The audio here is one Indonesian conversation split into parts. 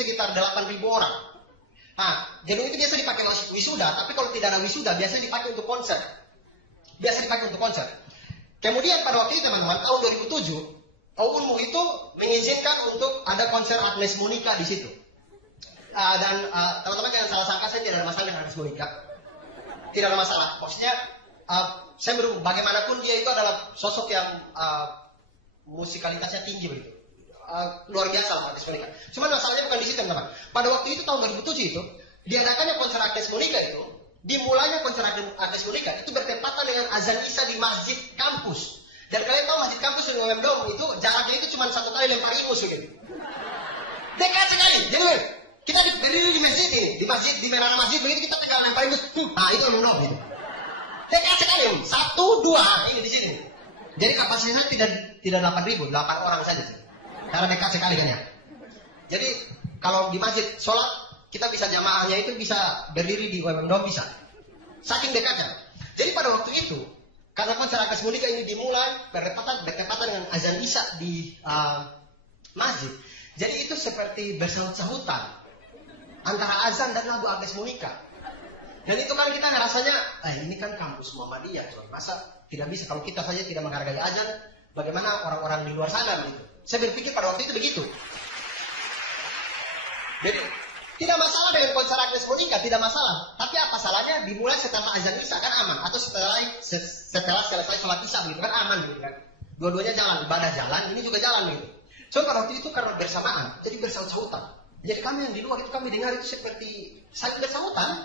sekitar 8.000 orang. Nah, gedung itu biasa dipakai wisuda, tapi kalau tidak ada wisuda, biasanya dipakai untuk konser. Kemudian pada waktu itu teman-teman, tahun 2007, UNMU itu mengizinkan untuk ada konser Agnes Monica di situ. Dan teman-teman jangan salah sangka, saya tidak ada masalah dengan Agnes Monica. Tidak ada masalah. Maksudnya, saya bagaimanapun dia itu adalah sosok yang musikalitasnya tinggi begitu. Luar biasa lah Agnes Monica. Cuma masalahnya bukan di situ teman-teman. Pada waktu itu tahun 2007 itu diadakannya konser Agnes Monica itu, dimulainya konser Agnes Monica itu bertepatan dengan azan Isya di masjid kampus. Dan kalian tahu masjid kampus di UMM Dome itu jaraknya itu cuma 1 kali lempar ingus gitu. Dekat sekali. Jadi kita berdiri di masjid ini, di menara masjid begitu kita tinggal lempar ingus. Nah itu UMM Dome gitu. Dekat sekali. 1, 2 ini di sini. Jadi kapasitasnya tidak 8.000, 8 orang saja. Karena dekat sekali kan ya. Jadi kalau di masjid sholat kita bisa jamaahnya itu bisa berdiri di UMM Dome bisa. Saking dekatnya. Jadi pada waktu itu karena konser Agnes Monica ini dimulai bertepatan dengan azan Isya di masjid. Jadi itu seperti bersahut-sahutan antara azan dan lagu Agnes Monica. Dan itu kan kita ngerasanya, ini kan kampus Muhammadiyah, masa tidak bisa kalau kita saja tidak menghargai azan, bagaimana orang-orang di luar sana gitu. Saya berpikir pada waktu itu begitu. Jadi tidak masalah dengan konser Agnes Monica, tidak masalah. Tapi apa salahnya dimulai setelah azan Isya kan aman, atau setelah selesai sholat Isya begitu kan aman gitu kan. Dua-duanya jalan, ibadah jalan, ini juga jalan gitu. So pada waktu itu karena bersamaan, jadi bersahut-sahutan. Jadi kami yang di luar itu kami dengar itu seperti saling bersahutan.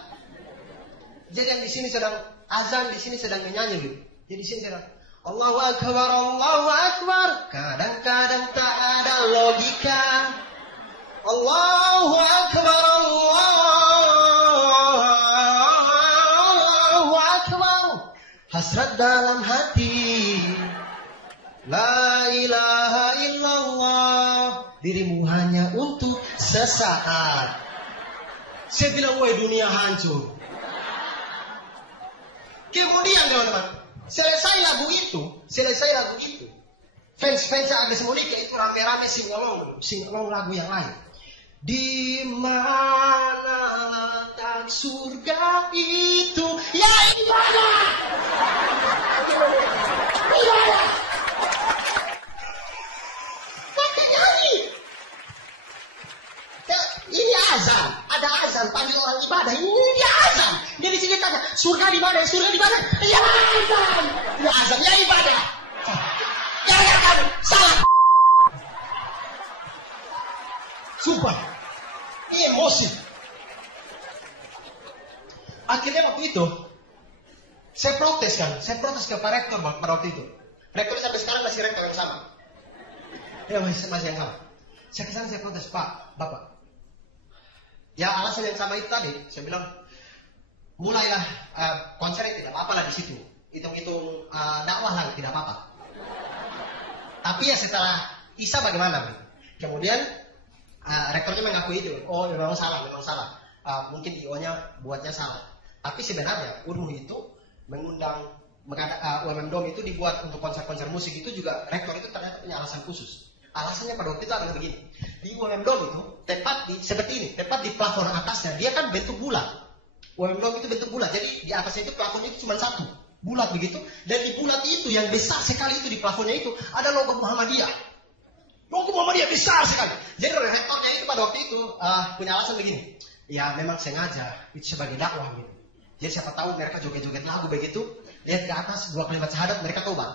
Jadi yang di sini sedang azan, di sini sedang menyanyi gitu. Jadi di sini sedang Allahu Akbar, Allahu Akbar. Kadang-kadang tak ada logika. Allahu Akbar, Allahu Akbar. Hasrat dalam hati. La ilaha illallah. Dirimu hanya untuk sesaat. Saya bilang, woi dunia hancur. Kemudian teman-teman, selesai lagu itu, fans Agnes Monica itu rame-rame sing-along lagu yang lain. Di mana letak surga itu? Ya ibadah. Pakai nyanyi. Ya, ini azan, ada azan panggil orang ibadah. Ini dia azan. Dia di sini tanya, surga di mana? Surga di mana? Ya azan. Ya azan, ya ibadah. Ya kan, salah. Sumpah. Ini emosi. Akhirnya waktu itu saya protes ke Pak Rektor pada waktu itu. Rektor sampai sekarang masih rektor yang sama. Ya masih yang sama. Saya kesana saya protes, Pak, Bapak. Ya alasan yang sama itu tadi, saya bilang mulailah konsernya tidak apa-apa lah di situ. Hitung-hitung dakwah lah tidak apa-apa. Tapi ya setelah Isya bagaimana? Kemudian rektornya mengakui itu, oh memang salah. Mungkin IO-nya buatnya salah. Tapi sebenarnya UNMU itu mengundang UMM Dome itu dibuat untuk konser-konser musik itu juga rektor itu ternyata punya alasan khusus. Alasannya pada waktu itu adalah begini. Di UMM Dome itu tepat di plafon atasnya dia kan bentuk bulat. UMM Dome itu bentuk bulat. Jadi di atasnya itu plafonnya itu cuma satu, bulat begitu. Dan di bulat itu yang besar sekali itu di plafonnya itu ada logo Muhammadiyah. Logo Muhammadiyah besar sekali. Jadi rektornya itu pada waktu itu punya alasan begini. Ya memang sengaja itu sebagai dakwah gitu. Jadi siapa tahu mereka joget-joget lagu begitu, lihat ke atas 2 kalimat syahadat mereka tobat.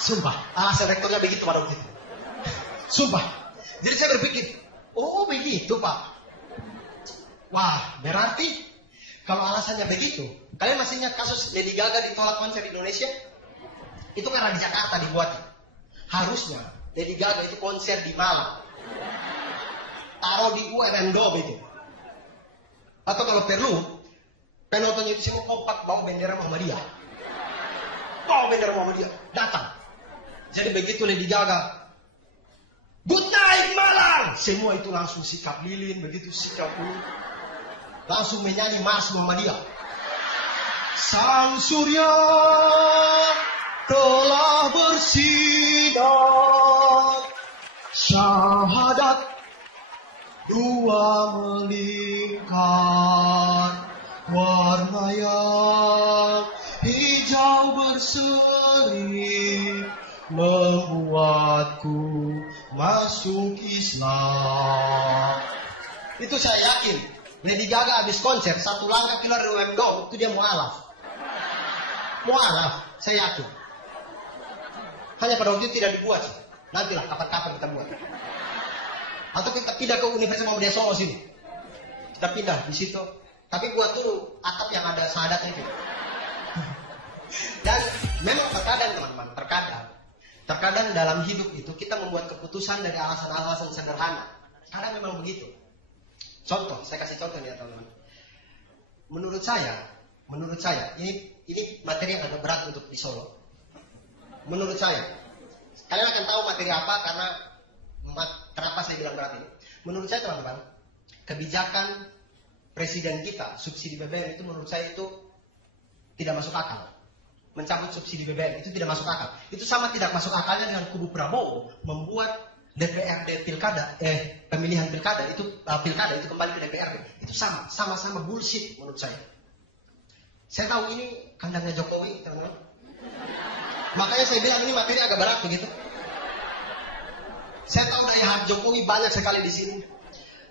Sumpah, alasan rektornya begitu pada waktu itu. Sumpah. Jadi saya berpikir, oh begitu Pak. Wah, berarti kalau alasannya begitu, kalian masih ingat kasus Lady Gaga ditolak konser di Indonesia? Itu karena di Jakarta dibuatnya. Harusnya Lady Gaga itu konser di Malang. Taruh di UMM Dome itu. Atau kalau perlu, penontonnya itu semua kompak bawa bendera Muhammadiyah. Datang. Jadi begitu Lady Gaga, good night Malang. Semua itu langsung sikap lilin, begitu sikap ini. Langsung menyanyi Mars Muhammadiyah. Sang Surya telah bersinar, syahadat Dua melingkar, warna yang hijau berseri, membuatku masuk Islam. Itu saya yakin. Lady Gaga habis konser, satu langkah keluar dari UM itu dia mualaf. Mualaf, saya yakin. Hanya pada waktu itu tidak dibuat sih. Nantilah kapan-kapan kita buat. Atau kita pindah ke Universitas Muhammadiyah Solo sini. Kita pindah di situ. Tapi buat dulu atap yang ada syahadatnya itu. Dan memang terkadang teman-teman, terkadang dalam hidup itu kita membuat keputusan dari alasan-alasan sederhana. Kadang memang begitu. Contoh, saya kasih contoh nih ya teman-teman. Menurut saya, ini materi yang agak berat untuk di Solo. Menurut saya, kalian akan tahu materi apa karena kenapa saya bilang berat ini. Menurut saya teman-teman, kebijakan presiden kita, subsidi BBM itu menurut saya itu tidak masuk akal. Mencabut subsidi BBM itu tidak masuk akal. Itu sama tidak masuk akalnya dengan kubu Prabowo membuat DPRD pemilihan pilkada itu kembali ke DPRD. Itu sama-sama bullshit menurut saya. Saya tahu ini kandangnya Jokowi, teman-teman. Makanya saya bilang ini materi agak berat begitu. Saya tahu daya hati Jokowi banyak sekali di sini.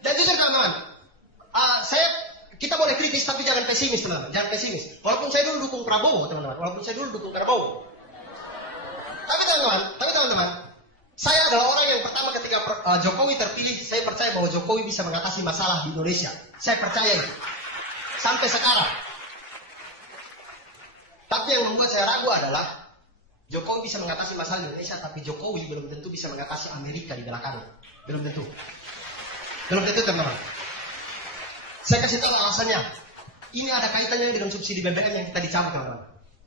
Dan jujur teman-teman, kita boleh kritis tapi jangan pesimis teman-teman, jangan pesimis. Walaupun saya dulu dukung Prabowo teman-teman, Tapi teman-teman, saya adalah orang yang pertama ketika Jokowi terpilih, saya percaya bahwa Jokowi bisa mengatasi masalah di Indonesia. Saya percaya itu. Sampai sekarang. Tapi yang membuat saya ragu adalah Jokowi bisa mengatasi masalah di Indonesia, tapi Jokowi belum tentu bisa mengatasi Amerika di belakangnya. Belum tentu teman-teman. Saya kasih tahu alasannya. Ini ada kaitannya dengan subsidi BBM yang kita dicabut teman-teman.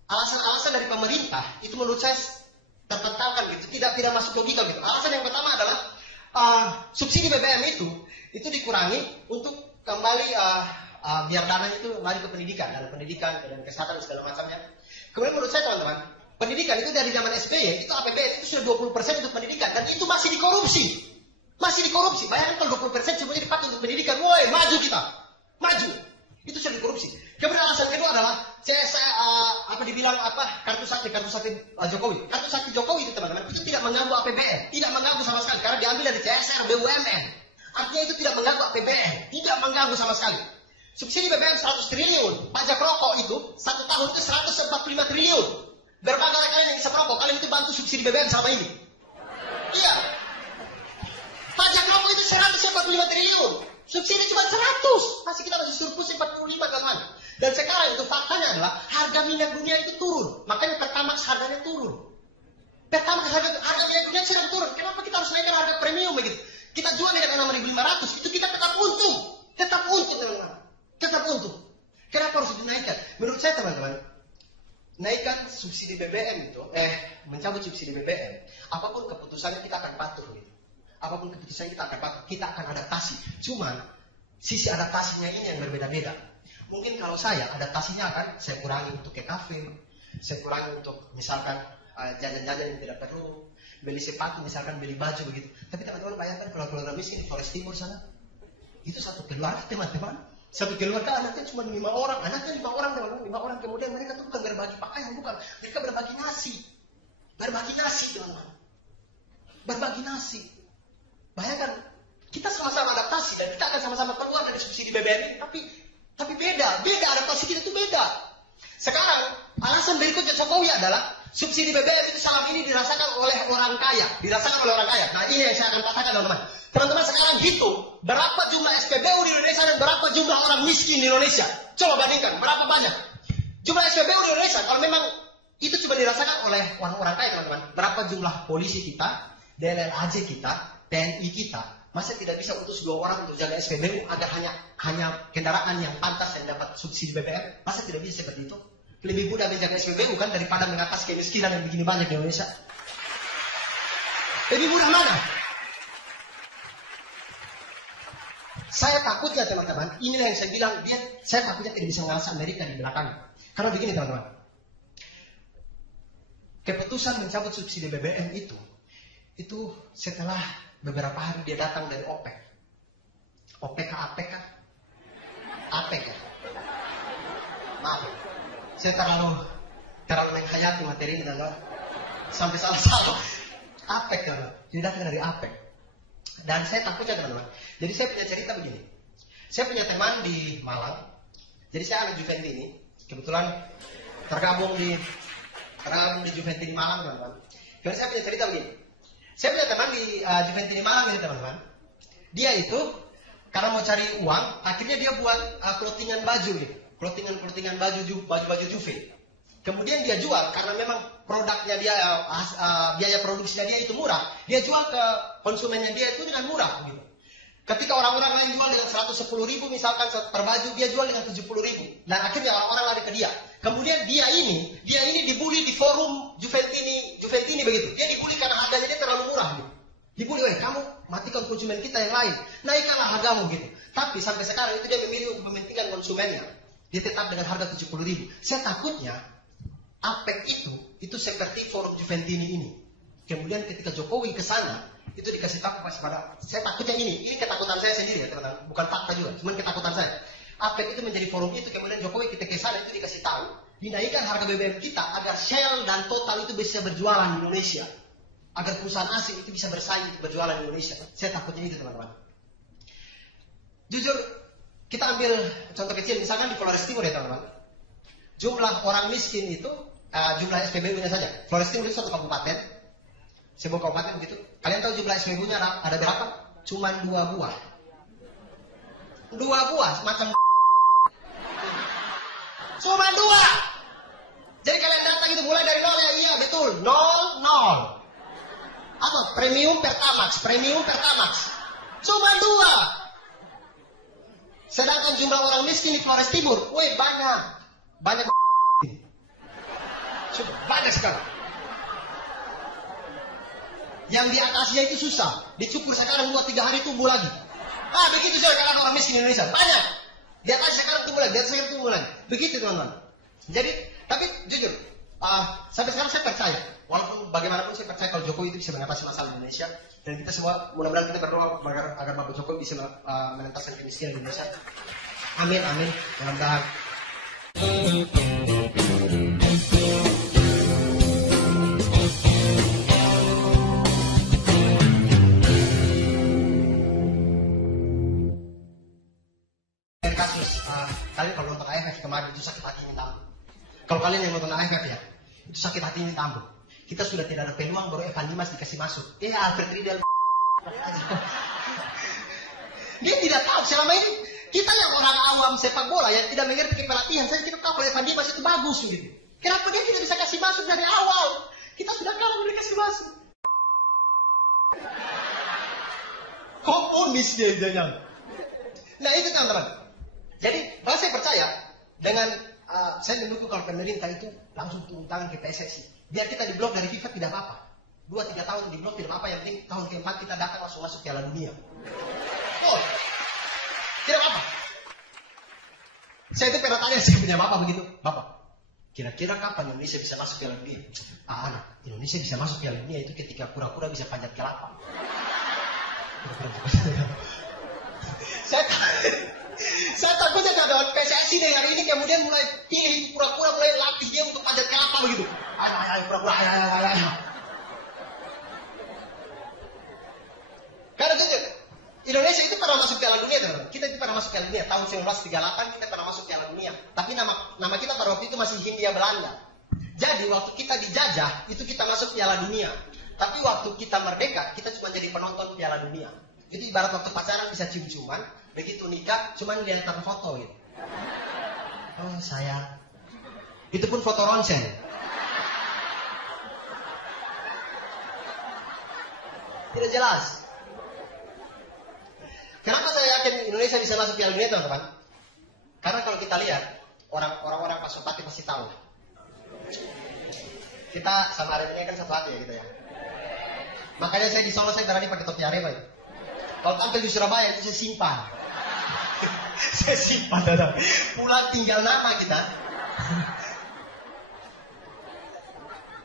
Alasan-alasan dari pemerintah itu menurut saya tertentangkan gitu, tidak masuk logika gitu. Alasan yang pertama adalah subsidi BBM itu dikurangi untuk kembali biar dana itu kembali ke pendidikan, dan kesehatan dan segala macamnya. Kemudian menurut saya teman-teman, pendidikan itu dari zaman SBY, itu APBN itu sudah 20% untuk pendidikan, dan itu masih dikorupsi. Bayangkan kalau 20% semuanya dipakai untuk pendidikan, woi maju kita, maju. Itu sudah dikorupsi. Kemudian alasan kedua adalah kartu sakti Jokowi. Kartu sakti Jokowi itu teman-teman, itu tidak mengganggu APBN, tidak mengganggu sama sekali karena diambil dari CSR, BUMN. Artinya itu tidak mengganggu APBN, tidak mengganggu sama sekali. Subsidi BBM 100 triliun, pajak rokok itu 1 tahun itu 145 triliun. Berapa kali kalian yang bisa merokok, kalian itu bantu subsidi BBM selama ini? Iya. Pajak rokok itu 145 triliun. Subsidi cuma 100. Masih kita masih surplus 45 teman. Dan sekarang itu faktanya adalah harga minyak dunia itu turun. Makanya Pertamax harganya turun. Harga minyak dunia sedang turun. Kenapa kita harus naikkan harga premium begitu? Kita jual dengan 6.500, itu kita tetap untung. Tetap untung teman-teman. Tetap untung. Kenapa harus dinaikkan? Menurut saya teman-teman, naikkan subsidi BBM itu, mencabut subsidi BBM, apapun keputusannya kita akan patuh gitu. Apapun keputusannya kita akan patuh, kita akan adaptasi. Cuman sisi adaptasinya ini yang berbeda-beda. Mungkin kalau saya adaptasinya akan saya kurangi untuk ke kafe, saya kurangi untuk misalkan jajan-jajan yang tidak perlu, beli sepatu misalkan, beli baju begitu. Tapi teman-teman bayangkan kalau keluarga miskin di Flores Timur sana, itu satu keluarga teman-teman. Satu keluarga anaknya cuma 5 orang, anaknya 5 orang teman-teman, 5 orang. Kemudian mereka tuh bukan berbagi pakaian, bukan, mereka berbagi nasi teman-teman, berbagi nasi. Bayangkan, kita sama-sama adaptasi dan kita akan sama-sama keluar dari subsidi BBM ini, tapi beda adaptasi kita itu beda. Sekarang alasan berikutnya Jokowi adalah subsidi BBM itu selama ini dirasakan oleh orang kaya. Nah ini yang saya akan katakan teman-teman. Teman-teman sekarang hitung berapa jumlah SPBU di Indonesia dan berapa jumlah orang miskin di Indonesia. Coba bandingkan berapa banyak jumlah SPBU di Indonesia. Kalau memang itu cuma dirasakan oleh orang-orang kaya teman-teman, berapa jumlah polisi kita, DLRAJ kita, TNI kita, masa tidak bisa utus 2 orang untuk jaga SPBU agar hanya kendaraan yang pantas yang dapat subsidi BBM? Masa tidak bisa seperti itu? Lebih mudah menjaga SPBU kan daripada mengatasi kemiskinan yang begini banyak di Indonesia. Lebih mudah mana? Saya takutnya teman-teman, inilah yang saya bilang, saya takutnya tidak bisa mengalahkan Amerika di belakang. Karena begini teman-teman, keputusan mencabut subsidi BBM itu setelah beberapa hari dia datang dari OPEC. Saya terlalu menghayati materi ini, teman-teman. Sampai salah-salah. APEC, teman-teman. Jadi datang dari APEC. Dan saya takutnya, teman-teman. Jadi saya punya cerita begini. Saya punya teman di Malang. Jadi saya anak Juventus ini. Kebetulan tergabung di Juventus di Malang, teman-teman. Dan saya punya cerita begini. Saya punya teman di Juventus di Malang ini, teman-teman. Dia itu karena mau cari uang, akhirnya dia buat clothingan baju gitu. Clothingan baju Juve. Kemudian dia jual karena memang produknya dia biaya produksinya dia itu murah. Dia jual ke konsumennya dia itu dengan murah gitu. Ketika orang-orang lain jual dengan 110.000 misalkan per baju, dia jual dengan 70.000. Dan akhirnya orang-orang lari ke dia. Kemudian dia ini dibully di forum Juventini begitu. Dia dibully karena harganya dia terlalu murah gitu. Dibully, kamu matikan konsumen kita yang lain. Naikkanlah hargamu gitu. Tapi sampai sekarang itu dia memilih untuk mementingkan konsumennya. Dia tetap dengan harga 70.000. Saya takutnya APEC itu seperti forum Juventini ini. Kemudian ketika Jokowi ke sana, itu dikasih tahu pada saya takutnya ini ketakutan saya sendiri ya teman-teman, bukan fakta juga, cuma ketakutan saya. APEC itu menjadi forum itu, kemudian Jokowi ketika ke sana itu dikasih tahu, dinaikkan harga BBM kita agar Shell dan Total itu bisa berjualan di Indonesia, agar perusahaan asing itu bisa bersaing untuk berjualan di Indonesia. Saya takutnya itu, teman-teman. Jujur, kita ambil contoh kecil, misalkan di Flores Timur ya teman-teman. Jumlah orang miskin itu, jumlah SPBU-nya saja. Flores Timur itu satu kabupaten, sebuah kabupaten begitu. Kalian tahu jumlah SPBU-nya ada berapa? Cuman 2 buah. 2 buah, macam cuma 2. Jadi kalian datang itu mulai dari 0 ya, iya betul, 0. Apa? Premium Pertamax. Cuma 2. Sedangkan jumlah orang miskin di Flores Timur, banyak sekali. Yang di atasnya itu susah, dicukur sekarang 2-3 hari tumbuh lagi. Begitu saja kalau orang miskin di Indonesia, banyak. Di atas sekarang tumbuh lagi, di atas sekarang tumbuh lagi. Begitu teman-teman. Jadi, tapi jujur, sampai sekarang saya percaya, walaupun bagaimanapun saya percaya kalau Jokowi itu bisa mengatasi masalah Indonesia, dan kita semua mudah-mudahan kita berdoa agar Bapak Jokowi bisa menentaskan kemiskinan Indonesia. Amin, mudah-mudahan. Kalian kalau nonton AFF kemarin itu sakit hati minta ampun. Kalau kalian yang nonton AFF ya, itu sakit hati minta ampun. Kita sudah tidak ada peluang, baru Evan Dimas dikasih masuk. Alfred Riedel. Dia tidak tahu selama ini kita yang orang awam sepak bola yang tidak mengerti pelatihan. Saya kita tahu kalau Evan Dimas itu bagus gitu. Kenapa dia tidak bisa kasih masuk dari awal? Kita sudah kalah boleh kasih masuk. Komunis dia jangan. Nah itu teman-teman. Jadi, saya percaya dengan saya mendukung kalau pemerintah itu langsung turun tangan ke PSSI. Biar kita diblok dari FIFA tidak apa-apa. 2-3 tahun diblok tidak apa-apa. Yang penting tahun keempat kita datang langsung masuk Piala Dunia. Tidak apa-apa. Saya itu pernah tanya saya punya bapak begitu. Bapak, kira-kira kapan Indonesia bisa masuk Piala Dunia? Anak, Indonesia bisa masuk Piala Dunia itu ketika pura-pura bisa panjat kelapa. Saya takutnya kawan PSSI dari hari ini kemudian mulai pilih pura-pura mulai latih dia untuk panjat kelapa begitu. Ayo pura-pura ayo. Karena jujur, Indonesia itu pernah masuk Piala Dunia teman-teman. Kita itu pernah masuk Piala Dunia tahun 1938 kita pernah masuk Piala Dunia. Tapi nama kita pada waktu itu masih Hindia Belanda. Jadi waktu kita dijajah itu kita masuk Piala Dunia. Tapi waktu kita merdeka kita cuma jadi penonton Piala Dunia. Itu ibarat waktu pacaran bisa cium-ciuman, begitu nikah cuman lihatan foto gitu. Oh sayang. Itu pun foto ronsen. Tidak jelas. Kenapa saya yakin Indonesia bisa masuk Piala Dunia teman-teman? Karena kalau kita lihat orang-orang Pasopati pasti tahu. Kita sama Aremania kan satu hati ya gitu ya. Makanya saya di Solo saya berani pakai topi Arema. Kalau tampil di Surabaya itu saya simpan. Saya simpan dadah. Pulang tinggal nama kita.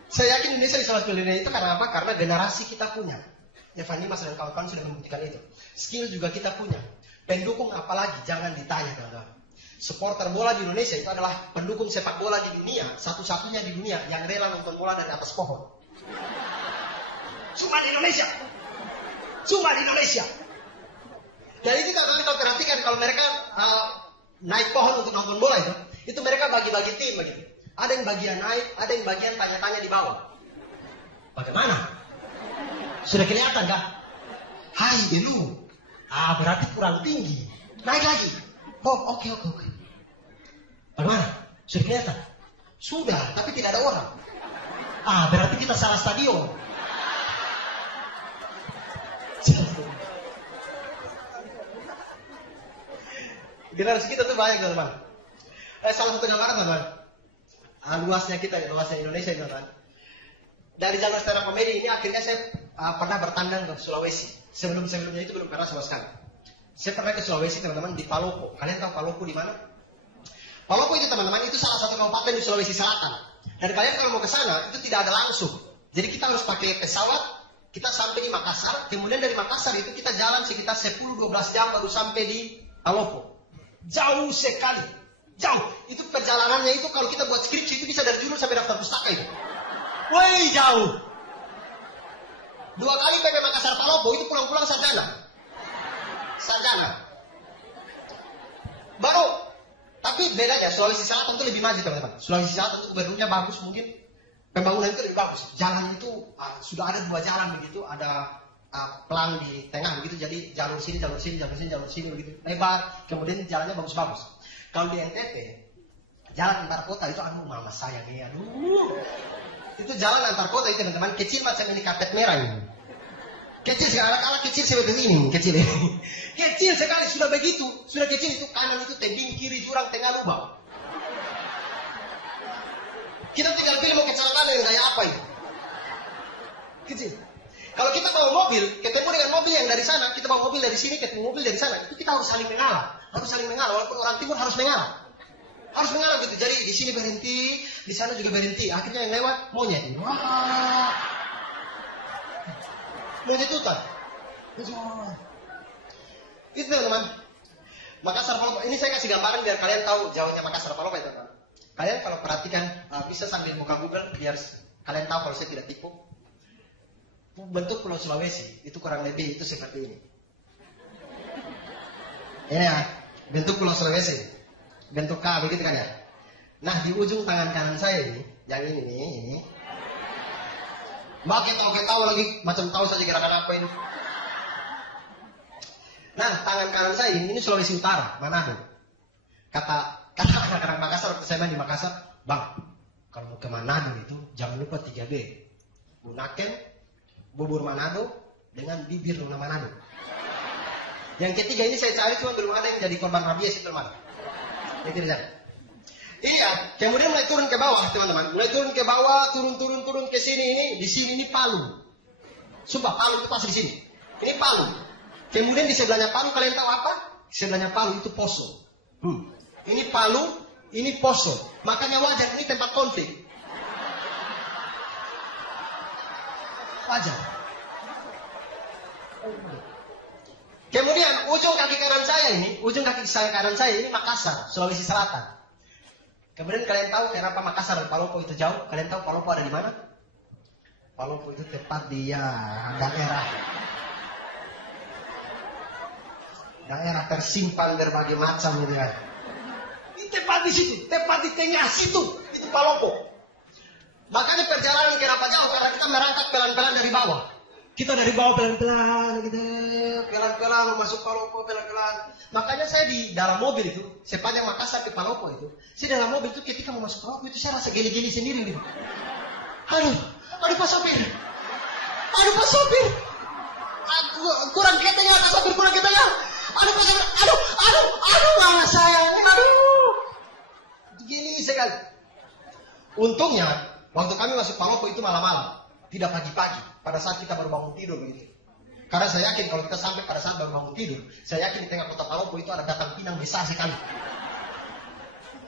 Saya yakin Indonesia bisa masuk Piala Dunia itu karena apa? Karena generasi kita punya. Evan Dimas dan kawan-kawan sudah membuktikan itu. Skill juga kita punya. Pendukung apalagi jangan ditanya teman-teman. Supporter bola di Indonesia itu adalah pendukung sepak bola di dunia, satu-satunya di dunia yang rela nonton bola dari atas pohon. Cuma di Indonesia. Cuma di Indonesia. Dan itu teman-teman kalau perhatikan, kalau mereka naik pohon untuk nonton bola itu mereka bagi-bagi tim begitu. Ada yang bagian naik, ada yang bagian tanya-tanya di bawah. Bagaimana? Sudah kelihatan kah? Hai belum. Berarti kurang tinggi. Naik lagi. Oh, oke. Bagaimana? Sudah kelihatan? Sudah, tapi tidak ada orang. Berarti kita salah stadion. Generasi kita tuh banyak teman-teman. Salah satu gambaran teman-teman. Luasnya Indonesia teman-teman. Dari jalur stand up comedy ini akhirnya saya pernah bertandang ke Sulawesi. Sebelumnya itu belum pernah sama sekali. Saya pernah ke Sulawesi teman-teman di Palopo. Kalian tahu Palopo di mana? Palopo itu teman-teman itu salah satu kabupaten di Sulawesi Selatan. Dan kalian kalau mau ke sana itu tidak ada langsung. Jadi kita harus pakai pesawat, kita sampai di Makassar, kemudian dari Makassar itu kita jalan sekitar 10-12 jam baru sampai di Palopo. Jauh sekali. Jauh. Itu perjalanannya itu kalau kita buat skripsi itu bisa dari judul sampai daftar pustaka itu. Woi, jauh. 2 kali PP Makassar Palopo itu pulang-pulang sarjana. Baru, tapi bedanya Sulawesi Selatan itu lebih maju teman-teman. Sulawesi Selatan itu gubernurnya bagus mungkin. Pembangunan itu lebih bagus. Jalan itu sudah ada 2 jalan begitu. Ada pelang di tengah begitu. Jadi jalur sini begitu. Lebar. Kemudian jalannya bagus-bagus. Kalau di NTT, jalan antar kota itu mama sayang ya. Itu jalan antar kota itu teman-teman. Kecil macam ini karpet merah ini. Kecil sekali, anak-anak kecil seperti ini, kecil ini. Kecil sekali, sudah begitu. Sudah kecil itu, kanan itu tebing, kiri jurang, tengah lubang. Kita tinggal pilih mau kecelakaan yang kayak apa itu. Kecil. Kalau kita bawa mobil, ketemu dengan mobil yang dari sana, kita bawa mobil dari sini, ketemu mobil dari sana, itu kita harus saling mengalah. Walaupun orang timur harus mengalah. Harus mengalah gitu. Jadi di sini berhenti, di sana juga berhenti. Akhirnya yang lewat, monyet. Wah. Monyet hutan. Itu teman-teman. Makassar Palopo. Ini saya kasih gambaran biar kalian tahu jauhnya Makassar Palopo ya teman. Kalian kalau perhatikan bisa sambil buka Google biar kalian tahu kalau saya tidak tipu. Bentuk Pulau Sulawesi itu kurang lebih itu seperti ini. Ini ya, bentuk Pulau Sulawesi. Bentuk K begitu kan ya. Nah di ujung tangan kanan saya ini, yang ini. Mbak ketawa lagi, macam tahu saja gerakan apa ini. Nah, tangan kanan saya ini Sulawesi Utara, Manado. Kata anak-anak Makassar, waktu saya main di Makassar, Bang, kalau mau ke Manado itu, jangan lupa 3B. Bunaken, bubur Manado, dengan bibir Nona Manado. Yang ketiga ini saya cari, cuma belum ada yang jadi korban rabies itu teman. Yang tidak. Iya, kemudian mulai turun ke bawah teman-teman. Mulai turun ke bawah, turun ke sini ini. Di sini ini Palu. Sumpah Palu itu pasti di sini. Ini Palu. Kemudian di sebelahnya Palu kalian tahu apa? Di sebelahnya Palu itu Poso. Ini Palu, ini Poso. Makanya wajar ini tempat konflik. Wajar. Kemudian ujung kaki kanan saya ini Makassar, Sulawesi Selatan. Kemudian kalian tahu kenapa Makassar dan Palopo itu jauh? Kalian tahu Palopo ada di mana? Palopo itu tepat di daerah tersimpan berbagai macam gitu kan. Ini tepat di situ, tepat di tengah situ, itu Palopo. Makanya perjalanan kenapa jauh? Karena kita merangkak pelan-pelan dari bawah. Kita dari bawah pelan-pelan gitu, pelan-pelan masuk Palopo pelan-pelan. Makanya saya di dalam mobil itu, sepanjang Makassar ke Palopo itu, saya dalam mobil itu ketika mau masuk Palopo itu saya rasa geli-geli sendiri gitu. Aduh Pak Sopir. Aku kurang ketenya Pak Sopir, kurang ketenya. Aduh Pak Sopir, aduh mama saya, aduh. Gini sekali. Untungnya waktu kami masuk Palopo itu malam-malam, tidak pagi-pagi. Pada saat kita baru bangun tidur begitu. Karena saya yakin kalau kita sampai pada saat baru bangun tidur, saya yakin di tengah kota Palopo itu ada batang pinang besar sekali.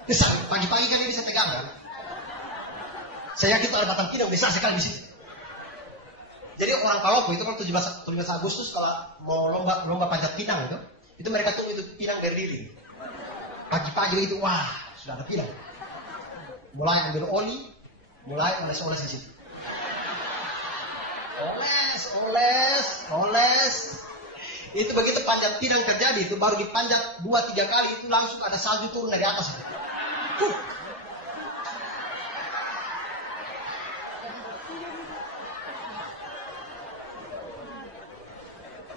Besar, pagi-pagi kan dia bisa tegang kan? Saya yakin itu ada batang pinang besar sekali di situ. Jadi orang Palopo itu kalau 17 Agustus kalau mau lomba panjat pinang itu mereka tunggu itu pinang berdiri. Pagi-pagi itu, wah, sudah ada pilang. Mulai ambil oli, mulai oles-oles di situ. Oles. Itu begitu panjat pinang terjadi, itu baru dipanjat 2-3 kali, itu langsung ada salju turun dari atas.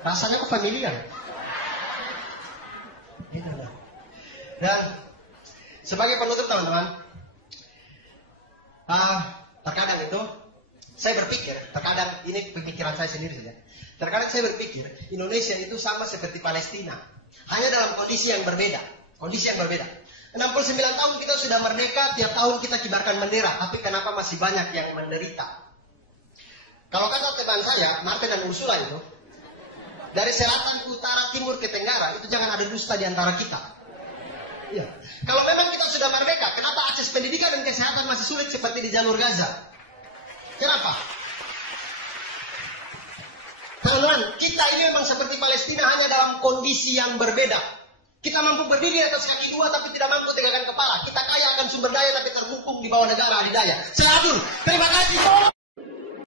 Rasanya kok familiar. Dan sebagai penutup teman-teman, terkadang itu saya berpikir, terkadang ini pemikiran saya sendiri saja. Terkadang saya berpikir Indonesia itu sama seperti Palestina, hanya dalam kondisi yang berbeda. 69 tahun kita sudah merdeka, tiap tahun kita kibarkan bendera, tapi kenapa masih banyak yang menderita? Kalau kata teman saya, Martin dan Ursula itu, dari selatan, utara, timur ke tenggara, itu jangan ada dusta di antara kita. Ya. Kalau memang kita sudah merdeka, kenapa akses pendidikan dan kesehatan masih sulit seperti di jalur Gaza? Kenapa? Teman-teman, kita ini memang seperti Palestina, hanya dalam kondisi yang berbeda. Kita mampu berdiri di atas kaki dua, tapi tidak mampu tegakkan kepala. Kita kaya akan sumber daya, tapi terkungkung di bawah negara adidaya. Saya atur. Terima kasih.